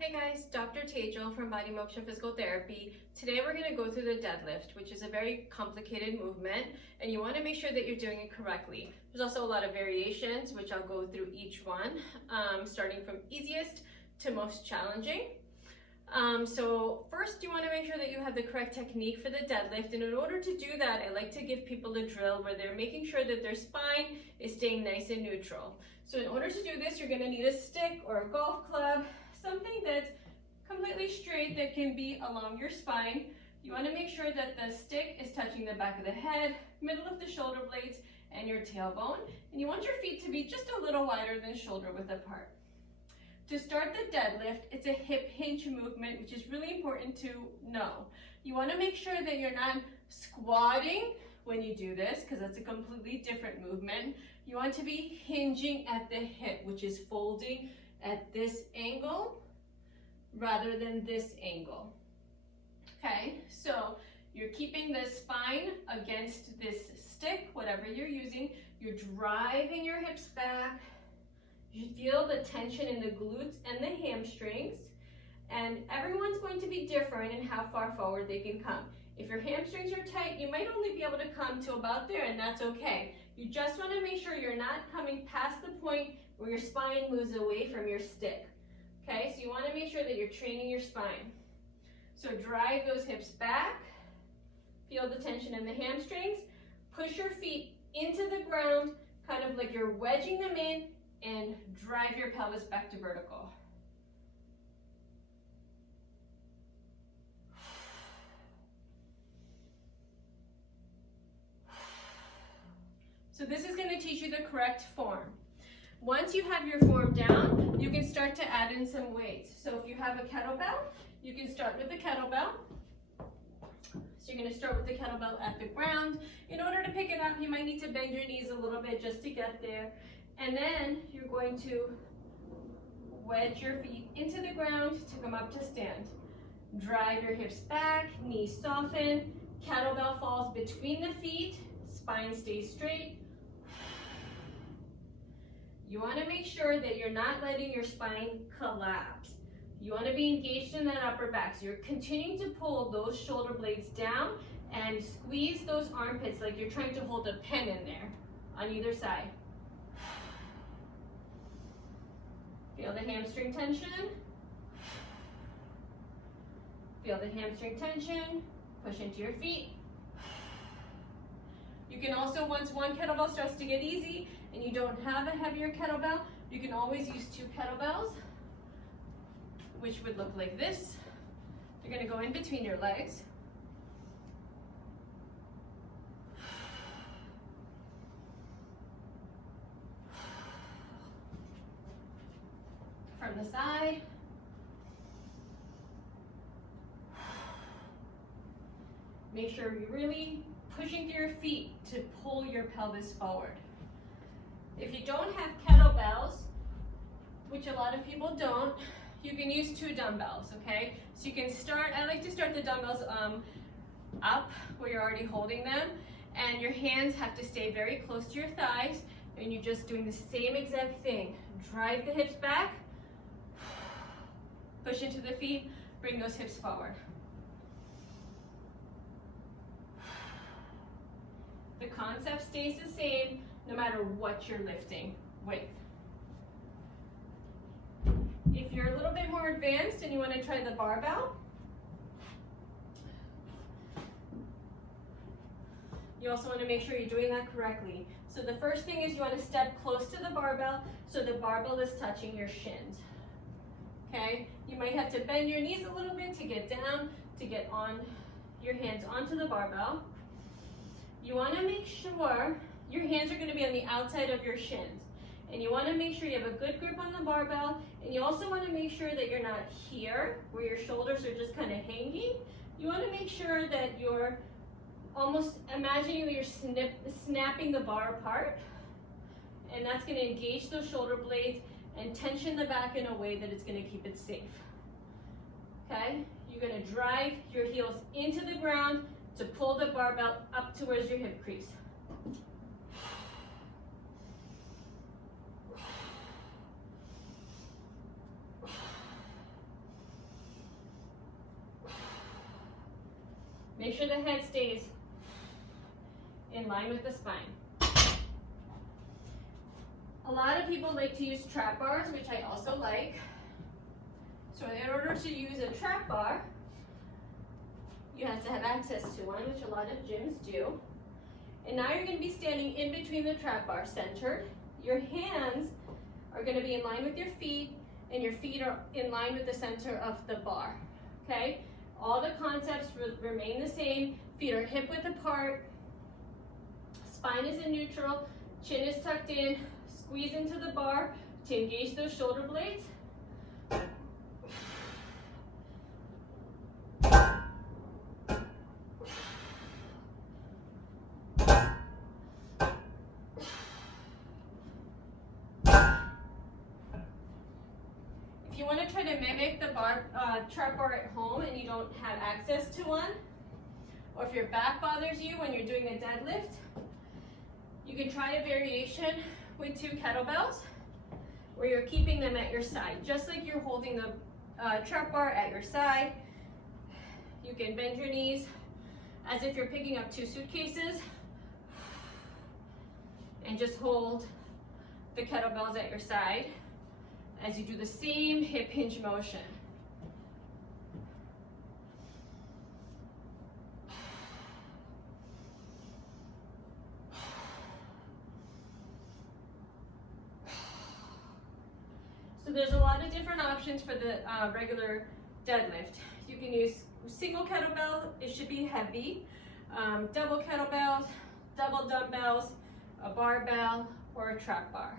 Hey guys, Dr. Tejal from Body Moksha Physical Therapy. Today we're going to go through the deadlift, which is a very complicated movement, and you want to make sure that you're doing it correctly. There's also a lot of variations, which I'll go through each one, starting from easiest to most challenging. So first you want to make sure that you have the correct technique for the deadlift, and in order to do that, I like to give people a drill where they're making sure that their spine is staying nice and neutral. So in order to do this, you're going to need a stick or a golf club, something that's completely straight that can be along your spine. You want to make sure that the stick is touching the back of the head, middle of the shoulder blades, and your tailbone. And you want your feet to be just a little wider than shoulder width apart. To start the deadlift, it's a hip hinge movement, which is really important to know. You want to make sure that you're not squatting when you do this, because that's a completely different movement. You want to be hinging at the hip, which is folding at this angle rather than this angle. Okay, so you're keeping the spine against this stick, whatever you're using. You're driving your hips back. You feel the tension in the glutes and the hamstrings, and everyone's going to be different in how far forward they can come. If your hamstrings are tight, you might only be able to come to about there, and that's okay. You just want to make sure you're not coming past the point where your spine moves away from your stick. Okay, so you want to make sure that you're training your spine. So drive those hips back, feel the tension in the hamstrings, push your feet into the ground, kind of like you're wedging them in, and drive your pelvis back to vertical. So this is going to teach you the correct form. Once you have your form down, you can start to add in some weights. So if you have a kettlebell, you can start with the kettlebell. So you're going to start with the kettlebell at the ground. In order to pick it up, you might need to bend your knees a little bit just to get there. And then you're going to wedge your feet into the ground to come up to stand. Drive your hips back, knees soften, kettlebell falls between the feet, spine stays straight. You want to make sure that you're not letting your spine collapse. You want to be engaged in that upper back. So you're continuing to pull those shoulder blades down and squeeze those armpits like you're trying to hold a pen in there on either side. Feel the hamstring tension. Feel the hamstring tension. Push into your feet. You can also, once one kettlebell starts to get easy and you don't have a heavier kettlebell, you can always use two kettlebells, which would look like this. You're going to go in between your legs. From the side. Make sure you're really pushing through your feet to pull your pelvis forward. If you don't have kettlebells, which a lot of people don't, you can use two dumbbells, okay? So you can start, I like to start the dumbbells up where you're already holding them, and your hands have to stay very close to your thighs, and you're just doing the same exact thing. Drive the hips back, push into the feet, bring those hips forward. The concept stays the same no matter what you're lifting with. If you're a little bit more advanced and you want to try the barbell, you also want to make sure you're doing that correctly. So the first thing is you want to step close to the barbell so the barbell is touching your shins. Okay? You might have to bend your knees a little bit to get down, to get on your hands onto the barbell. You want to make sure your hands are going to be on the outside of your shins. And you want to make sure you have a good grip on the barbell. And you also want to make sure that you're not here, where your shoulders are just kind of hanging. You want to make sure that you're almost imagining that you're snapping the bar apart. And that's going to engage those shoulder blades and tension the back in a way that it's going to keep it safe. Okay? You're going to drive your heels into the ground to pull the barbell up towards your hip crease. Make sure the head stays in line with the spine. A lot of people like to use trap bars, which I also like. So in order to use a trap bar, you have to have access to one, which a lot of gyms do. And now you're going to be standing in between the trap bar, centered. Your hands are going to be in line with your feet, and your feet are in line with the center of the bar. Okay? All the concepts remain the same. Feet are hip width apart. Spine is in neutral. Chin is tucked in. Squeeze into the bar to engage those shoulder blades. If you want to try to mimic the trap bar at home and you don't have access to one, or if your back bothers you when you're doing a deadlift, you can try a variation with 2 kettlebells where you're keeping them at your side. Just like you're holding the trap bar at your side, you can bend your knees as if you're picking up 2 suitcases and just hold the kettlebells at your side as you do the same hip hinge motion. So there's a lot of different options for the regular deadlift. You can use single kettlebell, it should be heavy, double kettlebells, double dumbbells, a barbell, or a trap bar.